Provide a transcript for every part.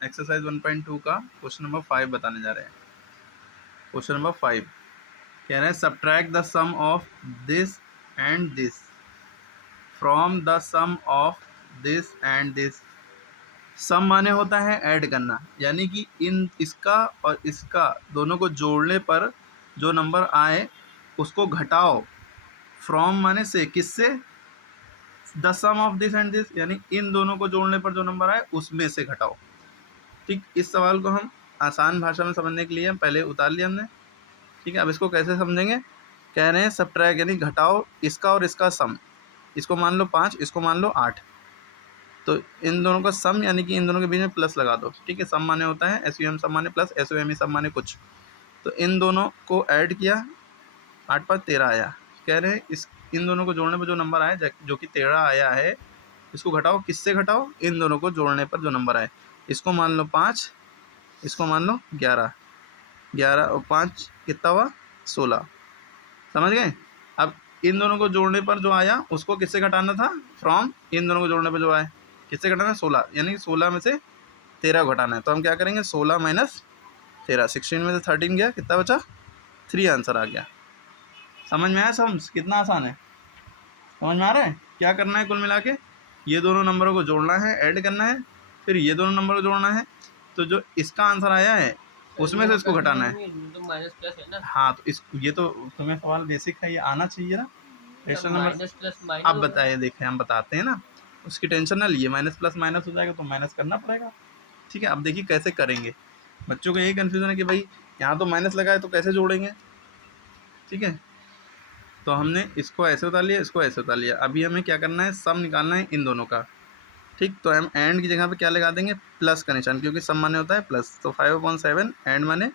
Exercise 1.2 का question number 5 बताने जा रहे हैं। क्वेश्चन नंबर 5 कह रहे हैं subtract the sum of this and this from the sum of this and this. Sum माने होता है ऐड करना, यानी कि इन इसका और इसका दोनों को जोड़ने पर जो नंबर आए उसको घटाओ। फ्रॉम माने से, किससे? The sum of this and this, यानी इन दोनों को जोड़ने पर जो नंबर आए उसमें से घटाओ। ठीक, इस सवाल को हम आसान भाषा में समझने के लिए पहले उतार लिया हमने। ठीक है, अब इसको कैसे समझेंगे? कह रहे हैं सब्ट्रैक्ट यानी घटाओ इसका और इसका सम। इसको मान लो 5, इसको मान लो 8, तो इन दोनों का सम यानी कि इन दोनों के बीच में प्लस लगा दो। ठीक है, सम माने होता है एसयूएम सम माने प्लस, एसओएमई सम माने कुछ। तो इन दोनों को ऐड किया, 8 5 13 आया। कह रहे हैं इस इन दोनों को जोड़ने पर जो नंबर आया जो कि 13 आया है, इसको घटाओ। किससे घटाओ? इन दोनों को जोड़ने पर जो नंबर आए। इसको मान लो 5, इसको मान लो 11। 11 और 5 कितना हुआ? 16। समझ गए? अब इन दोनों को जोड़ने पर जो आया उसको किससे घटाना था? फ्रॉम इन दोनों को जोड़ने पर जो आए किससे घटाना है? 16, यानी कि 16 में से 13 को घटाना है। तो हम क्या करेंगे? 16 माइनस 13, 16 में से 13 गया, कितना बचा? 3 आंसर आ गया। समझ में आया? सम्स कितना आसान है, समझ में आ रहा है? क्या करना है कुल मिला के? ये दोनों नंबरों को जोड़ना है, ऐड करना है, फिर ये दोनों नंबर को जोड़ना है। तो जो इसका आंसर आया है उसमें से इसको घटाना है। तो माइनस प्लस है ना? हाँ, तो इस ये तो तुम्हें सवाल बेसिक है, ये आना चाहिए ना। क्वेश्चन नंबर माइनस प्लस आप माइनस बताइए, देखें हम बताते हैं ना, उसकी टेंशन ना लिए। माइनस प्लस माइनस हो जाएगा तो माइनस करना पड़ेगा। ठीक है, अब देखिए कैसे करेंगे। बच्चों को यही कन्फ्यूज़न है कि भाई यहाँ तो माइनस लगा है तो कैसे जोड़ेंगे। ठीक है, तो हमने इसको ऐसे उतार लिया, इसको ऐसे उतार लिया। अभी हमें क्या करना है? सम निकालना है इन दोनों का। ठीक, तो हम एंड की जगह पे क्या लगा देंगे? प्लस का निशान, क्योंकि सम माने होता है प्लस। तो 5/7 एंड माने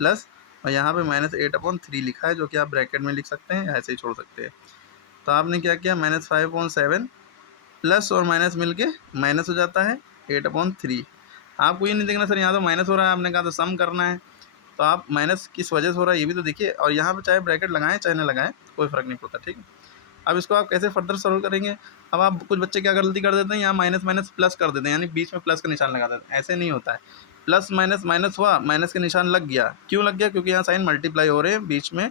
प्लस, और यहाँ पे -8/3 लिखा है, जो कि आप ब्रैकेट में लिख सकते हैं या ऐसे ही छोड़ सकते हैं। तो आपने क्या किया? -5/7 प्लस और माइनस मिलके माइनस हो जाता है 8/3। आपको ये नहीं देखना सर यहाँ तो माइनस हो रहा है, आपने कहा तो सम करना है, तो आप माइनस किस वजह से हो रहा है ये भी तो देखिए। और यहाँ पे चाहे ब्रैकेट लगाएं चाहे ना लगाएं कोई फ़र्क नहीं पड़ता। ठीक है, अब इसको आप कैसे फर्दर सॉल्व करेंगे? अब आप कुछ बच्चे क्या गलती कर देते हैं, यहाँ माइनस माइनस प्लस कर देते हैं, यानी बीच में प्लस का निशान लगा देते हैं। ऐसे नहीं होता है। प्लस माइनस माइनस हुआ, माइनस का निशान लग गया। क्यों लग गया? क्योंकि यहाँ साइन मल्टीप्लाई हो रहे हैं, बीच में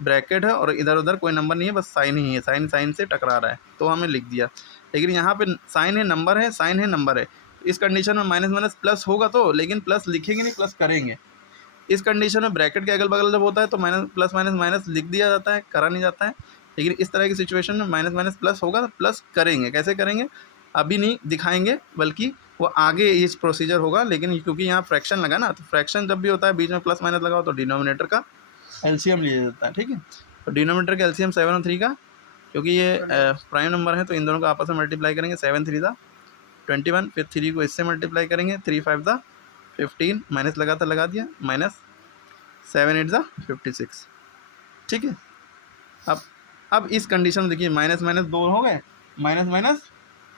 ब्रैकेट है और इधर उधर कोई नंबर नहीं है, बस साइन ही है। साइन साइन से टकरा रहा है तो हमें लिख दिया। लेकिन यहाँ पे साइन है नंबर है, साइन है नंबर है। इस कंडीशन में माइनस माइनस प्लस होगा तो, लेकिन प्लस लिखेंगे नहीं, प्लस करेंगे। इस कंडीशन में ब्रैकेट के अगल बगल जब होता है तो माइनस प्लस माइनस माइनस लिख दिया जाता है, करा नहीं जाता है। लेकिन इस तरह की सिचुएशन में माइनस माइनस प्लस होगा तो प्लस करेंगे। कैसे करेंगे अभी नहीं दिखाएंगे, बल्कि वो आगे इस प्रोसीजर होगा। लेकिन क्योंकि यहाँ फ्रैक्शन लगा ना, तो फ्रैक्शन जब भी होता है बीच में प्लस माइनस लगाओ तो डिनोमिनेटर का एलसीएम लिया जाता है। ठीक है, तो डिनोमिनेटर का एलसीएम 7 और 3 का, क्योंकि ये प्राइम नंबर है तो इन दोनों को आपस में मल्टीप्लाई करेंगे। 7 3 दा 21, फिर 3 को इससे मल्टीप्लाई करेंगे। 3 5 दा 15, माइनस लगा था लगा दिया, माइनस 7 8 दा 56। ठीक है, अब इस कंडीशन में देखिए माइनस माइनस 2 हो गए, माइनस माइनस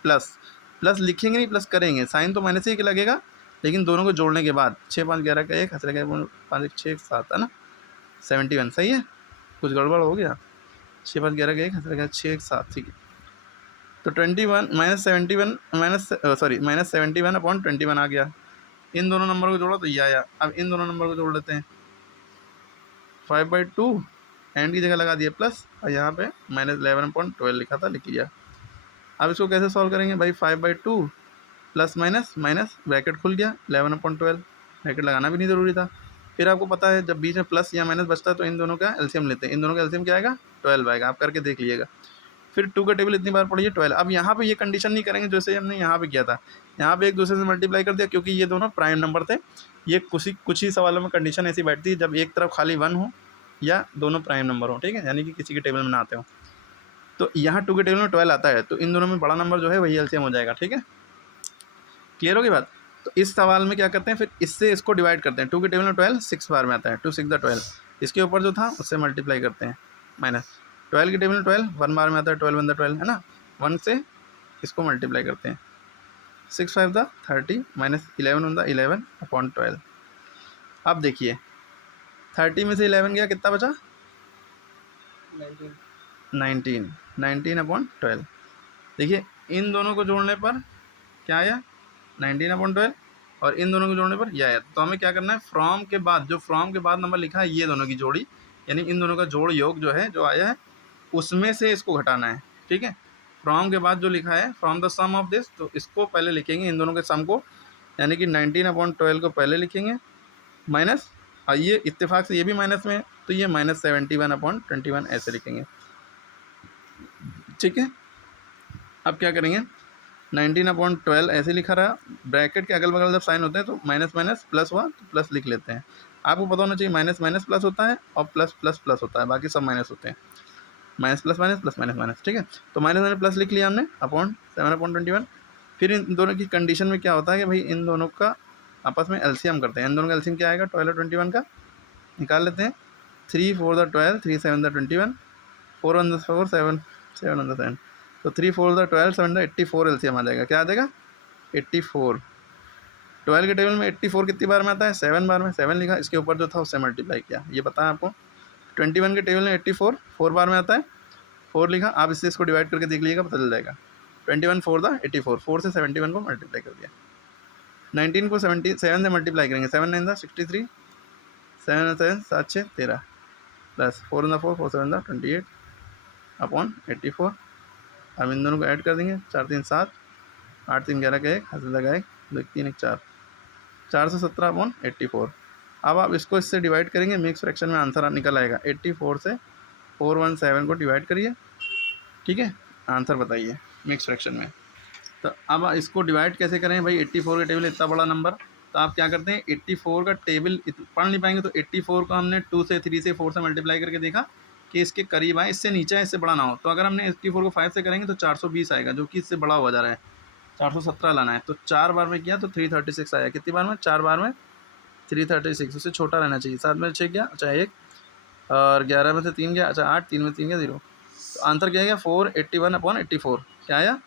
प्लस, प्लस लिखेंगे नहीं प्लस करेंगे। साइन तो माइनस ही लगेगा, लेकिन दोनों को जोड़ने के बाद 6 5 11 का 1 हंसरे का 5 1 6 7 है ना, 71। सही है, कुछ गड़बड़ हो गया? 6 5 11 का 1 हंसरे का 6 1 7। ठीक है, तो 21 -71 -71/21 आ गया। इन दोनों नंबर को जोड़ा तो ये आया। अब इन दोनों नंबर को जोड़ लेते हैं। 5/2 एंड की जगह लगा दिया प्लस, और यहाँ पे -11/12 लिखा था, लिख लिया। अब इसको कैसे सॉल्व करेंगे भाई? 5/2 प्लस माइनस माइनस ब्रैकेट खुल गया, 11/12 ब्रैकेट लगाना भी नहीं ज़रूरी था। फिर आपको पता है जब बीच में प्लस या माइनस बचता है तो इन दोनों का एलसीएम लेते हैं। इन दोनों का एलसीएम क्या आएगा? 12 आएगा। आप करके देख लीजिएगा। फिर 2 का टेबल इतनी बार पढ़िए 12। अब यहाँ पे ये कंडीशन नहीं करेंगे जैसे हमने यहाँ पे किया था। यहाँ पे एक दूसरे से मल्टीप्लाई कर दिया, क्योंकि ये दोनों प्राइम नंबर थे। ये कुछ ही सवालों में कंडीशन ऐसी बैठती है जब एक तरफ खाली 1 हो या दोनों प्राइम नंबर हो। ठीक है, यानी कि किसी के टेबल में ना आते हो। तो यहाँ 2 के टेबल में 12 आता है, तो इन दोनों में बड़ा नंबर जो है वही एलसीएम हो जाएगा। ठीक है, क्लियर होगी बात? तो इस सवाल में क्या करते हैं, फिर इससे इसको डिवाइड करते हैं। 2 के टेबल में 12 6 बार में आता है, 2 6 दा 12। इसके ऊपर जो था उससे मल्टीप्लाई करते हैं, माइनस 12 के टेबल में 12 1 बार में आता है, 12 1 दा 12 है ना, 1 से इसको मल्टीप्लाई करते हैं। 6 5 दा 30 माइनस 11 1 दा 11/12। अब देखिए 30 में से 11 गया, कितना बचा? 19 19/12। देखिए इन दोनों को जोड़ने पर क्या आया? 19/12 और इन दोनों को जोड़ने पर यह आया। तो हमें क्या करना है, फ्रॉम के बाद जो फ्रॉम के बाद नंबर लिखा है ये दोनों की जोड़ी, यानी इन दोनों का जोड़ योग जो है जो आया है उसमें से इसको घटाना है। ठीक है, फ्रॉम के बाद जो लिखा है from the sum of this, तो इसको पहले लिखेंगे इन दोनों के सम को, यानी कि 19/12 को पहले लिखेंगे माइनस, और ये इत्तेफाक से ये भी माइनस में है तो ये -71/21 ऐसे लिखेंगे। ठीक है, अब क्या करेंगे, 19/12 ऐसे लिखा रहा, ब्रैकेट के अगल बगल जब साइन होते हैं तो माइनस माइनस प्लस हुआ तो प्लस लिख लेते हैं। आपको पता होना चाहिए माइनस माइनस प्लस होता है और प्लस प्लस प्लस होता है, बाकी सब माइनस होते हैं। Minus plus minus plus minus minus. ठीक है, तो माइनस माइनस प्लस लिख लिया हमने अपॉन 7/21। फिर इन दोनों की कंडीशन में क्या होता है कि भाई इन दोनों का आपस में एलसीएम करते हैं। इन दोनों का एलसीएम क्या आएगा, 12 और 21 का निकाल लेते हैं। 3 4 12, 3 7 21, 4 1 4, 7 7 1 7, तो 3 4 12, 7 84 एलसीएम आ जाएगा। क्या आ जाएगा, 84। 12 के टेबल में 84 कितनी बार में आता है, 7 बार में। 7 लिखा, इसके ऊपर जो था उससे मल्टीप्लाई किया, ये बताया आपको। 21 के टेबल में 84 4 बार में आता है, 4 लिखा, आप इससे इसको डिवाइड करके देख लीजिएगा, पता चल जाएगा। 21 4 था 84, 4 से 71 को मल्टीप्लाई कर दिया। 19 को 77 से मल्टीप्लाई करेंगे, 7 9 था 63, 7 7 7 6 13, प्लस 4 4 4 7 28 अपॉन 84। अब इन दोनों को ऐड कर देंगे, 4 3 7, 8 3 11 का 1, हाथ लगा 1, 2 3 1 4, 417/84। अब आप इसको इससे डिवाइड करेंगे, मिक्स फ्रैक्शन में आंसर निकल आएगा। 84 से 417 को डिवाइड करिए, ठीक है, आंसर बताइए मिक्स फ्रैक्शन में। तो अब इसको डिवाइड कैसे करें भाई, 84 का टेबल इतना बड़ा नंबर, तो आप क्या करते हैं, 84 का टेबल पढ़ नहीं पाएंगे तो 84 को हमने 2 से 3 से 4 से मल्टीप्लाई करके देखा कि इसके करीब आए, इससे नीचे है, इससे बड़ा ना हो। तो अगर हमने 84 को 5 से करेंगे तो 420 आएगा, जो कि इससे बड़ा हो जा रहा है, 417 लाना है। तो 4 बार में किया तो 336 आया। कितनी बार में, 4 बार में 336, उससे छोटा रहना चाहिए। 7 में 6 गया, अच्छा 1, और 11 में से 3 गया, अच्छा 8, 3 में 3 गया 0। तो आंसर क्या गया, 481/84। क्या आया,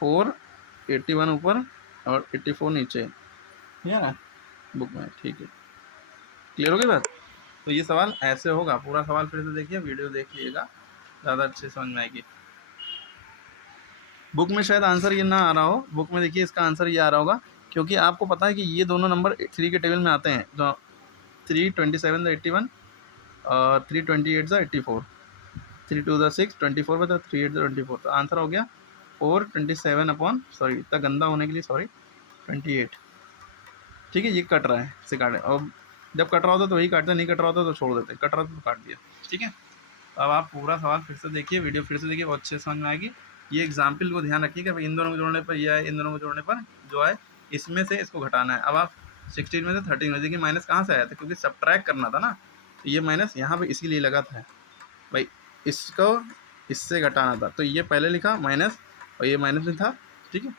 481 ऊपर और 84 नीचे, है ना बुक में। ठीक है, क्लियर हो गई बात। तो ये सवाल ऐसे होगा, पूरा सवाल फिर से देखिए, वीडियो देख लीजिएगा, ज़्यादा अच्छे समझ में आएगी। बुक में शायद आंसर ये ना आ रहा हो, बुक में देखिए इसका आंसर ये आ रहा होगा, क्योंकि आपको पता है कि ये दोनों नंबर 3 के टेबल में आते हैं, जो 327/81 और 328/84, 3 2 6, 24 3 8/24। तो आंसर हो गया 427 सॉरी इतना गंदा होने के लिए सॉरी 28। ठीक है, ये कट रहा है, इसे काटे, और जब कट रहा होता तो वही काटते, नहीं कट रहा होता तो छोड़ देते, कट रहा था तो काट दिया। ठीक है, अब आप पूरा सवाल फिर से देखिए, वीडियो फिर से देखिए, बहुत अच्छे समझ में आएगी। ये एग्जाम्पल को ध्यान रखिएगा, भाई इन दोनों को जोड़ने पर ये आए, इन दोनों को जोड़ने पर जो आए, इसमें से इसको घटाना है। अब आप 16 में से 13 में, देखिए माइनस कहाँ से आया था, क्योंकि सब्ट्रैक्ट करना था ना, तो ये माइनस यहाँ पे इसीलिए लगा था भाई, इसको इससे घटाना था, तो ये पहले लिखा माइनस और ये माइनस में था। ठीक है,